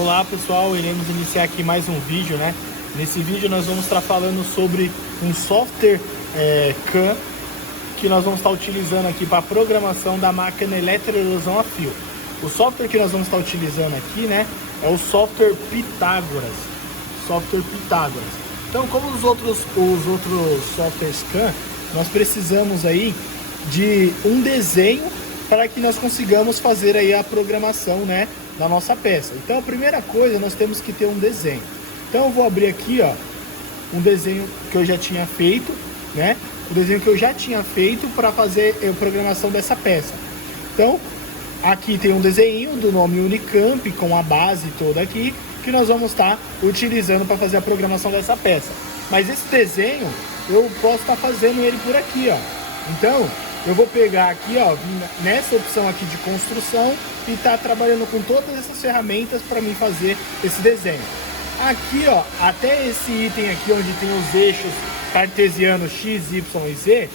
Olá pessoal, iremos iniciar aqui mais um vídeo, né? Nesse vídeo nós vamos estar falando sobre um software CAM que nós vamos estar utilizando aqui para a programação da máquina eletroerosão a fio. O software que nós vamos estar utilizando aqui, né, é o software Pitágoras. Então, como os outros softwares CAM, nós precisamos aí de um desenho para que nós consigamos fazer aí a programação, né, da nossa peça. Então a primeira coisa, nós temos que ter um desenho. Então eu vou abrir aqui, ó, um desenho que eu já tinha feito, né, o desenho que eu já tinha feito para fazer a programação dessa peça. Então aqui tem um desenho do nome Unicamp com a base toda aqui, que nós vamos estar utilizando para fazer a programação dessa peça. Mas esse desenho eu posso estar fazendo ele por aqui, ó. Então eu vou pegar aqui, ó, nessa opção aqui de construção e tá trabalhando com todas essas ferramentas para mim fazer esse desenho. Aqui, ó, até esse item aqui onde tem os eixos cartesianos X, Y e Z,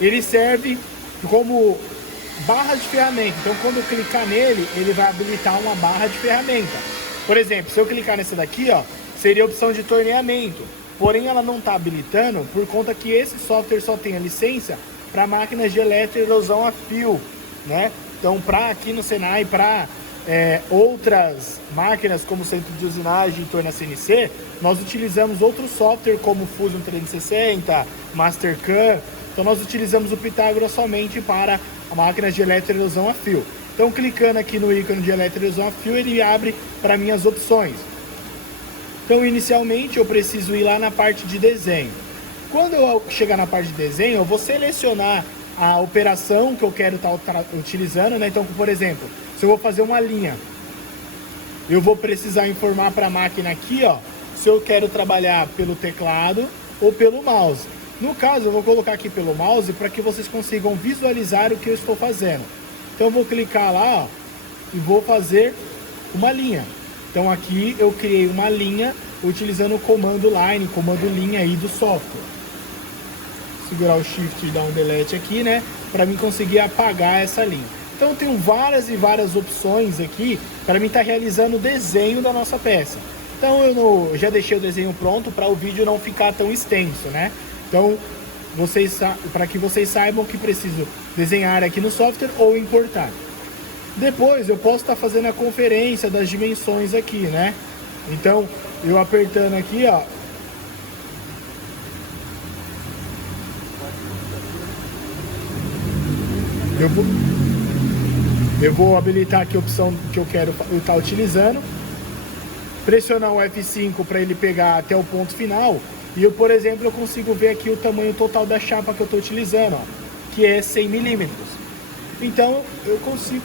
ele serve como barra de ferramenta. Então quando eu clicar nele, ele vai habilitar uma barra de ferramenta. Por exemplo, se eu clicar nesse daqui, ó, seria a opção de torneamento. Porém ela não está habilitando por conta que esse software só tem a licença para máquinas de eletroerosão a fio, né? Então, para aqui no Senai, para outras máquinas como centro de usinagem e torna CNC, nós utilizamos outro software como Fusion 360, Mastercam. Então, nós utilizamos o Pitágoras somente para máquinas de eletroerosão a fio. Então, clicando aqui no ícone de eletroerosão a fio, ele abre para mim as opções. Então, inicialmente, eu preciso ir lá na parte de desenho. Quando eu chegar na parte de desenho, eu vou selecionar a operação que eu quero estar utilizando, né? Então, por exemplo, se eu vou fazer uma linha, eu vou precisar informar para a máquina aqui, ó, se eu quero trabalhar pelo teclado ou pelo mouse. No caso, eu vou colocar aqui pelo mouse para que vocês consigam visualizar o que eu estou fazendo. Então, eu vou clicar lá, ó, e vou fazer uma linha. Então, aqui eu criei uma linha utilizando o comando line, comando linha aí do software. Segurar o shift e dar um delete aqui, né, para mim conseguir apagar essa linha. Então eu tenho várias e várias opções aqui para mim estar realizando o desenho da nossa peça. Então eu já deixei o desenho pronto para o vídeo não ficar tão extenso, né? Então para que vocês saibam que preciso desenhar aqui no software ou importar. Depois eu posso estar fazendo a conferência das dimensões aqui, né? Então eu apertando aqui, ó, eu vou habilitar aqui a opção que eu quero estar utilizando, pressionar o F5 para ele pegar até o ponto final, e eu, por exemplo, eu consigo ver aqui o tamanho total da chapa que eu estou utilizando, ó, que é 100 milímetros. Então eu consigo,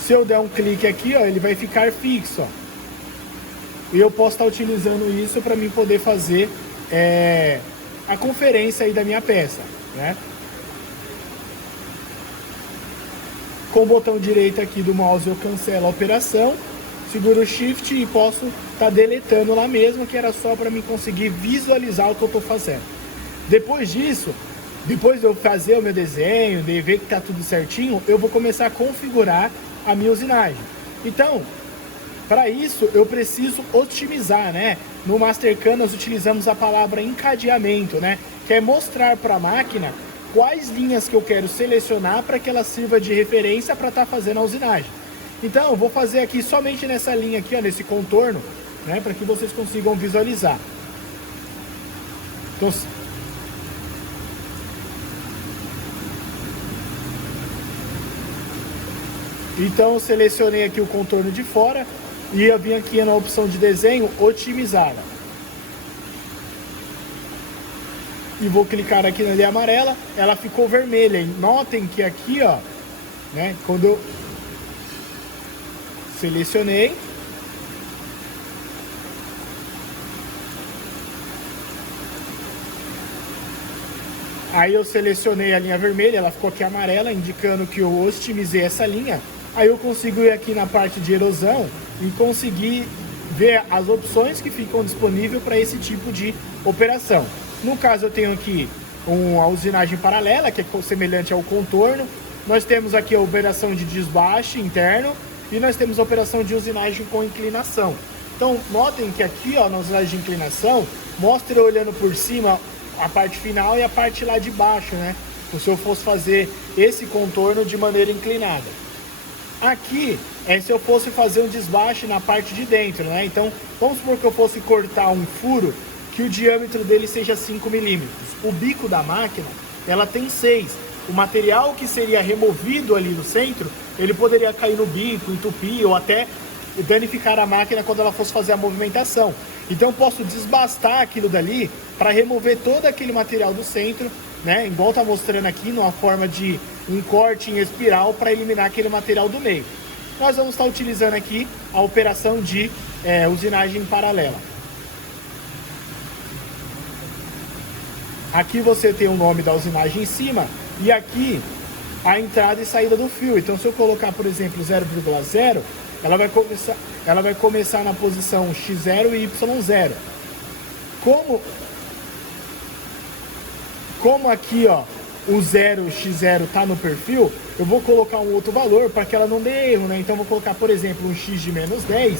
se eu der um clique aqui, ó, ele vai ficar fixo, ó. E eu posso estar utilizando isso para mim poder fazer a conferência aí da minha peça, né? Com o botão direito aqui do mouse eu cancelo a operação, seguro o shift e posso estar deletando lá mesmo, que era só para mim conseguir visualizar o que eu estou fazendo. Depois disso, depois de eu fazer o meu desenho, de ver que está tudo certinho, eu vou começar a configurar a minha usinagem. Então, para isso eu preciso otimizar, né? No Mastercam nós utilizamos a palavra encadeamento, né? Que é mostrar para a máquina quais linhas que eu quero selecionar para que ela sirva de referência para estar fazendo a usinagem. Então eu vou fazer aqui somente nessa linha aqui, ó, nesse contorno, né? Para que vocês consigam visualizar. Então eu selecionei aqui o contorno de fora e eu vim aqui na opção de desenho otimizada. E vou clicar aqui na linha amarela, ela ficou vermelha. E notem que aqui, ó, né, quando eu selecionei, aí eu selecionei a linha vermelha, ela ficou aqui amarela, indicando que eu otimizei essa linha. Aí eu consigo ir aqui na parte de erosão e conseguir ver as opções que ficam disponíveis para esse tipo de operação. No caso eu tenho aqui uma usinagem paralela, que é semelhante ao contorno. Nós temos aqui a operação de desbaste interno e nós temos a operação de usinagem com inclinação. Então, notem que aqui, ó, na usinagem de inclinação, mostra eu olhando por cima a parte final e a parte lá de baixo, né? Se eu fosse fazer esse contorno de maneira inclinada. Aqui é se eu fosse fazer um desbaste na parte de dentro, né? Então, vamos supor que eu fosse cortar um furo que o diâmetro dele seja 5 milímetros. O bico da máquina, ela tem 6. O material que seria removido ali no centro, ele poderia cair no bico, entupir ou até danificar a máquina quando ela fosse fazer a movimentação. Então eu posso desbastar aquilo dali para remover todo aquele material do centro, né? Igual está mostrando aqui, numa forma de um corte em espiral para eliminar aquele material do meio. Nós vamos estar utilizando aqui a operação de usinagem paralela. Aqui você tem o nome da usinagem em cima e aqui a entrada e saída do fio. Então se eu colocar, por exemplo, 0,0, ela vai começar na posição X0 e Y0. Como aqui, ó, o 0, X0 tá no perfil, eu vou colocar um outro valor para que ela não dê erro, né? Então eu vou colocar, por exemplo, um X de menos 10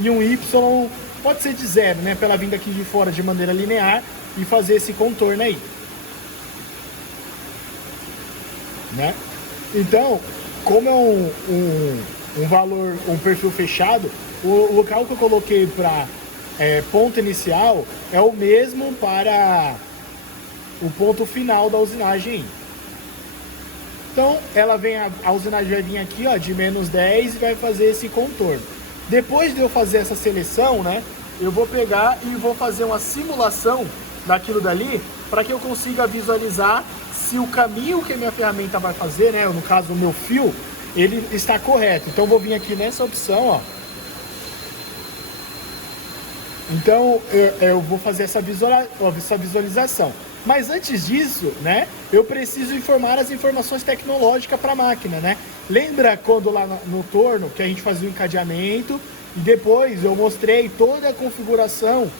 e um Y pode ser de 0, né? Para ela vir daqui de fora de maneira linear e fazer esse contorno aí, né? Então, como é um valor, um perfil fechado, o local que eu coloquei para ponto inicial é o mesmo para o ponto final da usinagem. Então, ela vem, a usinagem vai vir aqui, ó, de menos 10 e vai fazer esse contorno. Depois de eu fazer essa seleção, né, eu vou pegar e vou fazer uma simulação daquilo dali para que eu consiga visualizar se o caminho que a minha ferramenta vai fazer, né, no caso o meu fio, ele está correto. Então eu vou vir aqui nessa opção, ó. Então eu vou fazer essa visualização. Mas antes disso, né, eu preciso informar as informações tecnológicas para a máquina, né? Lembra quando lá no torno que a gente fazia o encadeamento e depois eu mostrei toda a configuração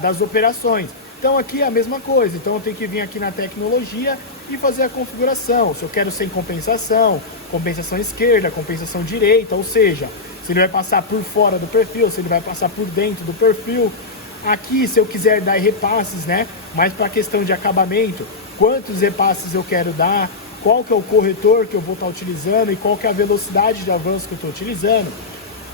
das operações. Então aqui é a mesma coisa. Então eu tenho que vir aqui na tecnologia e fazer a configuração. Se eu quero sem compensação, compensação esquerda, compensação direita, ou seja, se ele vai passar por fora do perfil, se ele vai passar por dentro do perfil. Aqui, se eu quiser dar repasses, né? Mas para a questão de acabamento, quantos repasses eu quero dar, qual que é o corretor que eu vou estar utilizando e qual que é a velocidade de avanço que eu estou utilizando.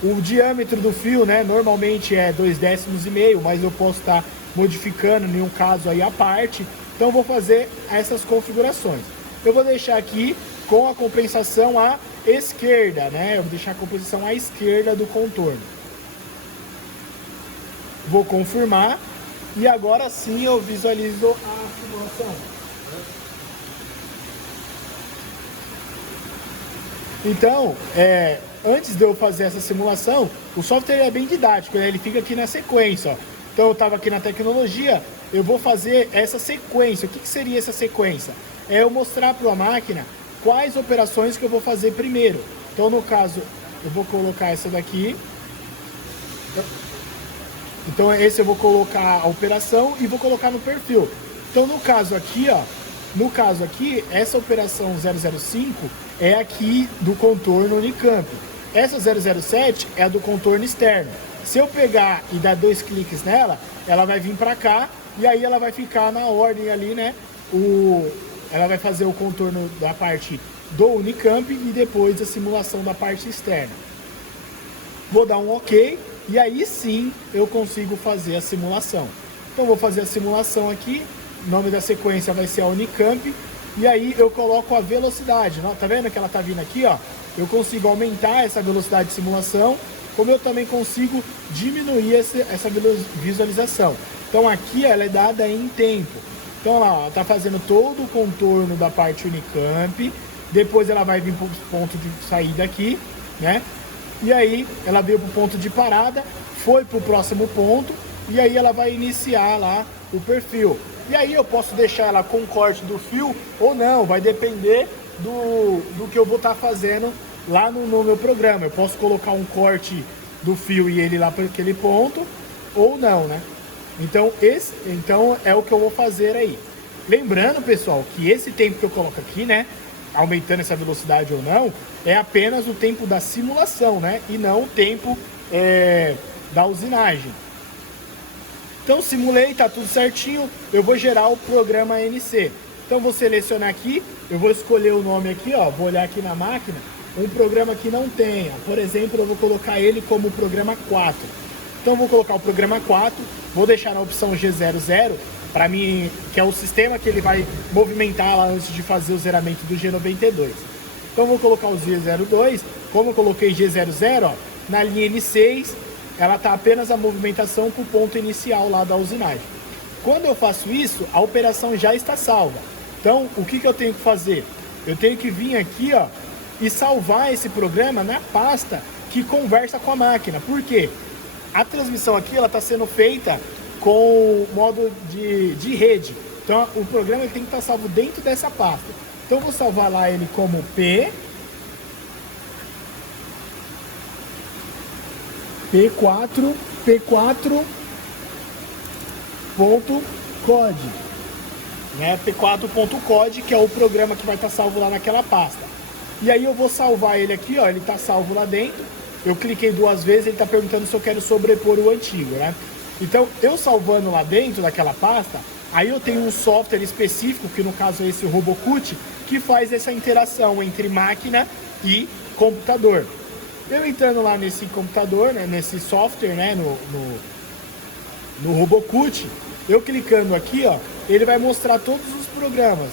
O diâmetro do fio, né? Normalmente é 2,5 décimos, mas eu posso estar modificando em um caso aí à parte. Então, eu vou fazer essas configurações. Eu vou deixar aqui com a compensação à esquerda, né? Eu vou deixar a compensação à esquerda do contorno. Vou confirmar e agora sim eu visualizo a simulação. Então, antes de eu fazer essa simulação, o software é bem didático, né? Ele fica aqui na sequência, ó. Então eu estava aqui na tecnologia, eu vou fazer essa sequência. O que seria essa sequência? É eu mostrar para a máquina quais operações que eu vou fazer primeiro. Então no caso, eu vou colocar essa daqui. Então esse eu vou colocar a operação e vou colocar no perfil. Então no caso aqui, ó, essa operação 005 é aqui do contorno Unicamp. Essa 007 é a do contorno externo. Se eu pegar e dar 2 cliques nela, ela vai vir para cá e aí ela vai ficar na ordem ali, né? Ela vai fazer o contorno da parte do Unicamp e depois a simulação da parte externa. Vou dar um OK. E aí sim eu consigo fazer a simulação. Então vou fazer a simulação aqui. O nome da sequência vai ser a Unicamp. E aí eu coloco a velocidade. Tá vendo que ela tá vindo aqui, ó? Eu consigo aumentar essa velocidade de simulação, como eu também consigo diminuir essa visualização. Então aqui ela é dada em tempo. Então lá, ó, tá fazendo todo o contorno da parte Unicamp. Depois ela vai vir para o ponto de saída aqui, né? E aí ela veio para o ponto de parada, foi para o próximo ponto e aí ela vai iniciar lá o perfil. E aí eu posso deixar ela com corte do fio ou não, vai depender do que eu vou estar fazendo lá no meu programa. Eu posso colocar um corte do fio e ele lá para aquele ponto ou não, né? Então é o que eu vou fazer aí. Lembrando, pessoal, que esse tempo que eu coloco aqui, né? aumentando essa velocidade ou não, é apenas o tempo da simulação, né? E não o tempo da usinagem. Então simulei, tá tudo certinho, eu vou gerar o programa NC. Então vou selecionar aqui, eu vou escolher o nome aqui, ó, vou olhar aqui na máquina, um programa que não tenha. Por exemplo, eu vou colocar ele como programa 4. Então vou colocar o programa 4, vou deixar na opção G00, para mim, que é o sistema que ele vai movimentar lá antes de fazer o zeramento do G92. Então vou colocar o G02, como eu coloquei G00, ó, na linha N6, ela está apenas a movimentação com o ponto inicial lá da usinagem. Quando eu faço isso, a operação já está salva. Então, o que eu tenho que fazer? Eu tenho que vir aqui, ó, e salvar esse programa na pasta que conversa com a máquina. Por quê? A transmissão aqui ela está sendo feita com o modo de rede. Então, o programa ele tem que estar salvo dentro dessa pasta. Então, eu vou salvar lá ele como P4.code, né? P4.code, que é o programa que vai estar salvo lá naquela pasta. E aí eu vou salvar ele aqui, ó, ele está salvo lá dentro. Eu cliquei 2 vezes, ele está perguntando se eu quero sobrepor o antigo, né? Então, eu salvando lá dentro daquela pasta, aí eu tenho um software específico, que no caso é esse Robocut, que faz essa interação entre máquina e computador. Eu entrando lá nesse computador, né, nesse software, né, no Robocut, eu clicando aqui, ó, ele vai mostrar todos os programas.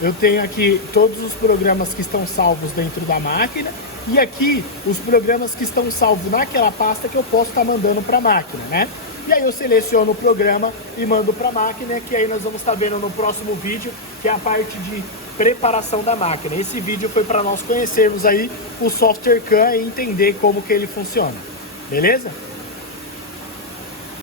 Eu tenho aqui todos os programas que estão salvos dentro da máquina e aqui os programas que estão salvos naquela pasta que eu posso estar mandando para a máquina, né? E aí eu seleciono o programa e mando para a máquina, que aí nós vamos estar vendo no próximo vídeo, que é a parte de preparação da máquina. Esse vídeo foi para nós conhecermos aí o software CAN e entender como que ele funciona. Beleza?